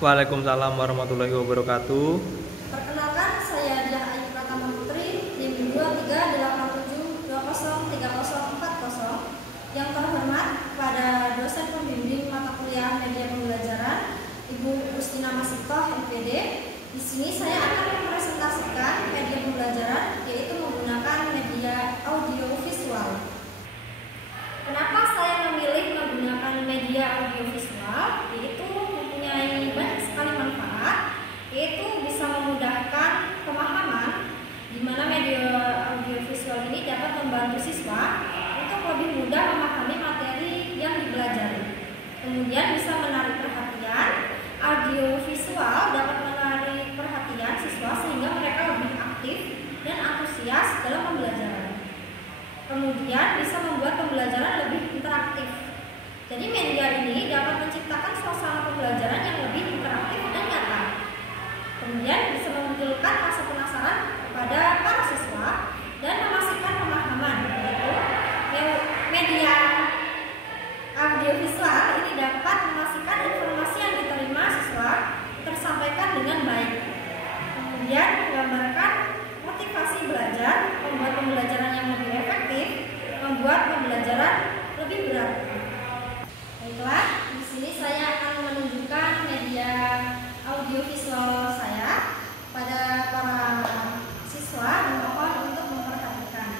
Waalaikumsalam warahmatullahi wabarakatuh. Perkenalkan, saya Diah Ayu Pratama Putri, NIM 238720303040. Yang terhormat pada dosen pembimbing mata kuliah media pembelajaran, Ibu Rustina Masitoh, MPD. Di sini saya akan mempresentasikan media pembelajaran, yaitu menggunakan media audiovisual. Kenapa saya memilih menggunakan media audiovisual? Yaitu mempunyai banyak sekali manfaat, yaitu bisa memudahkan pemahaman, di mana media audiovisual ini dapat membantu siswa untuk lebih mudah memahami materi yang dipelajari. Kemudian bisa menarik perhatian. Audiovisual dapat menarik perhatian siswa sehingga mereka lebih aktif dan antusias dalam pembelajaran. Kemudian bisa membuat pembelajaran lebih interaktif. Jadi media ini dapat menciptakan suasana pembelajaran yang lebih interaktif dan nyata. Kemudian bisa memunculkan rasa penasaran kepada para siswa dan memastikan pemahaman. Yaitu media audiovisual ini dapat memastikan informasi yang diterima siswa tersampaikan dengan baik. Kemudian menggambarkan motivasi belajar, membuat pembelajaran yang lebih efektif, membuat pembelajaran lebih berarti. Baiklah, di sini saya akan menunjukkan media audiovisual saya pada para siswa dan mohon untuk memperhatikan.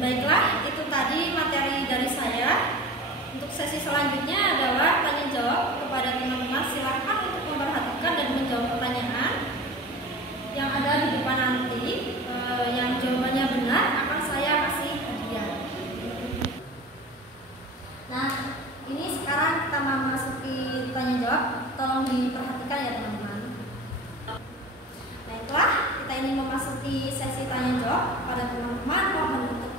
Baiklah, itu tadi materi dari saya. Untuk sesi selanjutnya adalah tanya jawab kepada teman-teman. Silakan untuk memperhatikan dan menjawab pertanyaan yang ada di depan nanti. Yang jawabannya benar akan saya kasih hadiah. Nah, ini sekarang kita memasuki tanya jawab. Tolong diperhatikan ya teman-teman. Baiklah, kita ini memasuki sesi tanya jawab pada teman-teman. Mohon untuk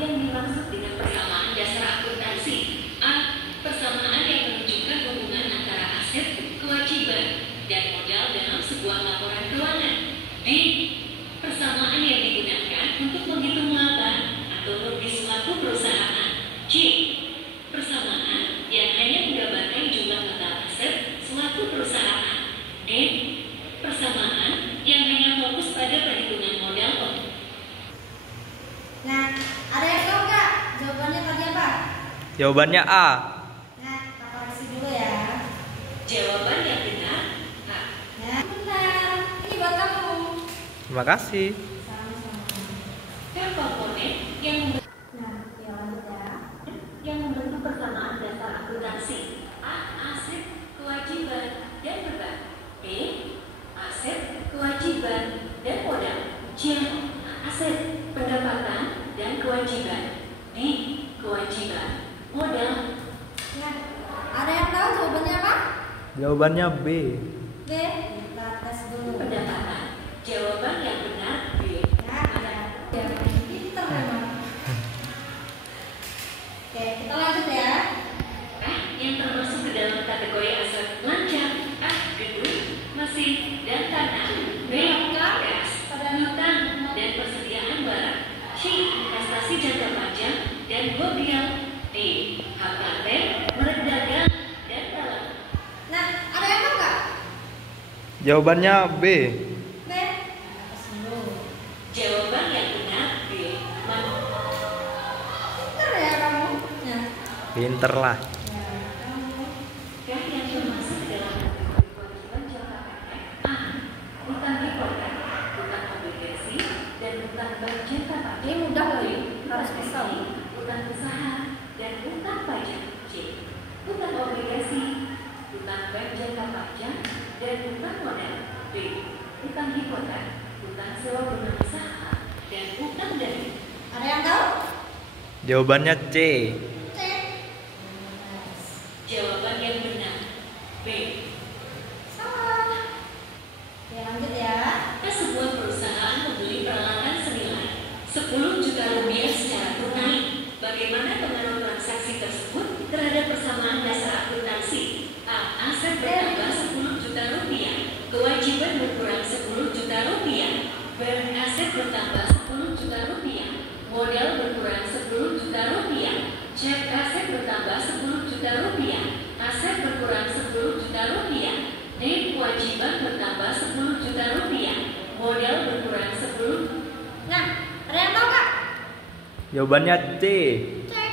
yang dimaksud dengan persamaan dasar akuntansi? A. Persamaan yang menunjukkan hubungan antara aset, kewajiban, dan modal dalam sebuah laporan keuangan. B. Persamaan yang digunakan untuk menghitung laba atau rugi suatu perusahaan. C. Persamaan yang hanya menggambarkan jumlah total aset suatu perusahaan. D. Persamaan yang hanya fokus pada perhitungan modal. Nah, ada yang tahu nggak jawabannya tadi apa? Jawabannya A. Nah, kita koreksi dulu ya. Jawaban yang benar A. Nah, benar. Ini buat kamu. Terima kasih. Sama-sama. Dan komponen yang Nah, ya lanjut ya. membentuk persamaan dasar akuntansi. A. Aset, kewajiban, dan beban. B. Aset, kewajiban, dan modal. C. Aset, pendapatan, dan kewajiban. D. Kewajiban, modal. Nah, ada yang tahu jawabannya apa? Jawabannya B. B. Kita tes dulu. Pendapatan. Jawaban yang benar B. Nah, ada. Ya, pinter memang. Oke, kita lanjut ya. Yang termasuk ke dalam kategori aset lancar. A. Gedung, mesin, dan tanah. B. Gas, hutang, dan persediaan barang. C. Investasi jangka panjang dan mobil. D. Hak paten, merek dagang, dan talang. Nah, ada yang tahu nggak? Jawabannya B. B. Tes dulu. Jawaban yang benar B. Pinter ya kamu. Nah, Pinter lah. ya, kamu. Yang termasuk ke dalam kategori kewajiban jangka pendek. A. Hutang hipotek, hutang obligasi, dan hutang bank jangka panjang. Ini mudah loh, Yu. Harus bisa. Hutang usaha dan hutang pajak. C. Hutang obligasi, hutang bank jangka panjang, dan hutang modal. B. Hutang hipotek, hutang sewa guna usaha, dan hutang dari. Ada yang tahu? Jawabannya C. C. Jawaban yang benar B. Salah. Ya, lanjut ya. Sebuah perusahaan membeli peralatan senilai 10 juta rupiah secara tunai. Bagaimana pengaruh transaksi tersebut terhadap persamaan dasar akuntansi? A. Aset bertambah 10 juta rupiah. Kewajiban berkurang 10 juta rupiah. B. Aset bertambah 10 juta rupiah. Modal berkurang 10 juta rupiah. C. Aset bertambah 10 juta rupiah. Aset berkurang 10 juta rupiah. D. Kewajiban bertambah 10 juta rupiah. Modal berkurang 10. Nah, ada yang tahu nggak? Jawabannya C. Cek.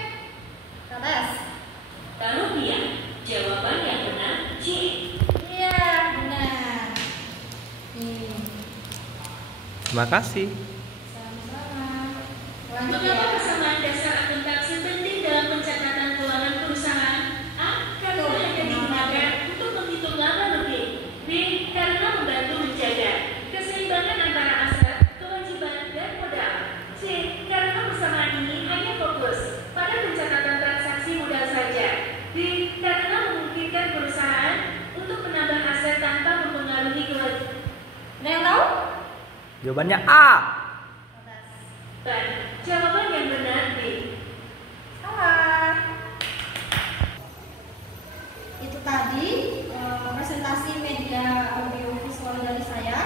Kita tes. Rupiah. Jawaban yang benar C. Iya, benar. Nih, Terima kasih. sama-sama. Lanjut Mengapa ya. persamaan dasar akuntansi penting dalam pencatatan keuangan perusahaan? A. Karena hanya digunakan untuk menghitung laba rugi. B. Karena membantu menjaga keseimbangan antara aset, kewajiban, dan modal. C. Karena persamaan ini hanya fokus pada pencatatan transaksi modal saja. D. Karena memungkinkan perusahaan untuk menambah aset tanpa mempengaruhi kewajiban. Ada yang tahu? Jawabannya A. Kita tes. Dan jawaban yang benar B. Salah. Itu tadi presentasi media audiovisual dari saya.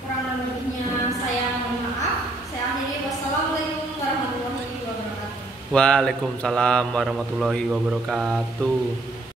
Kurang lebihnya saya mohon maaf. Saya akhiri. Wassalamualaikum warahmatullahi wabarakatuh. Waalaikumsalam warahmatullahi wabarakatuh.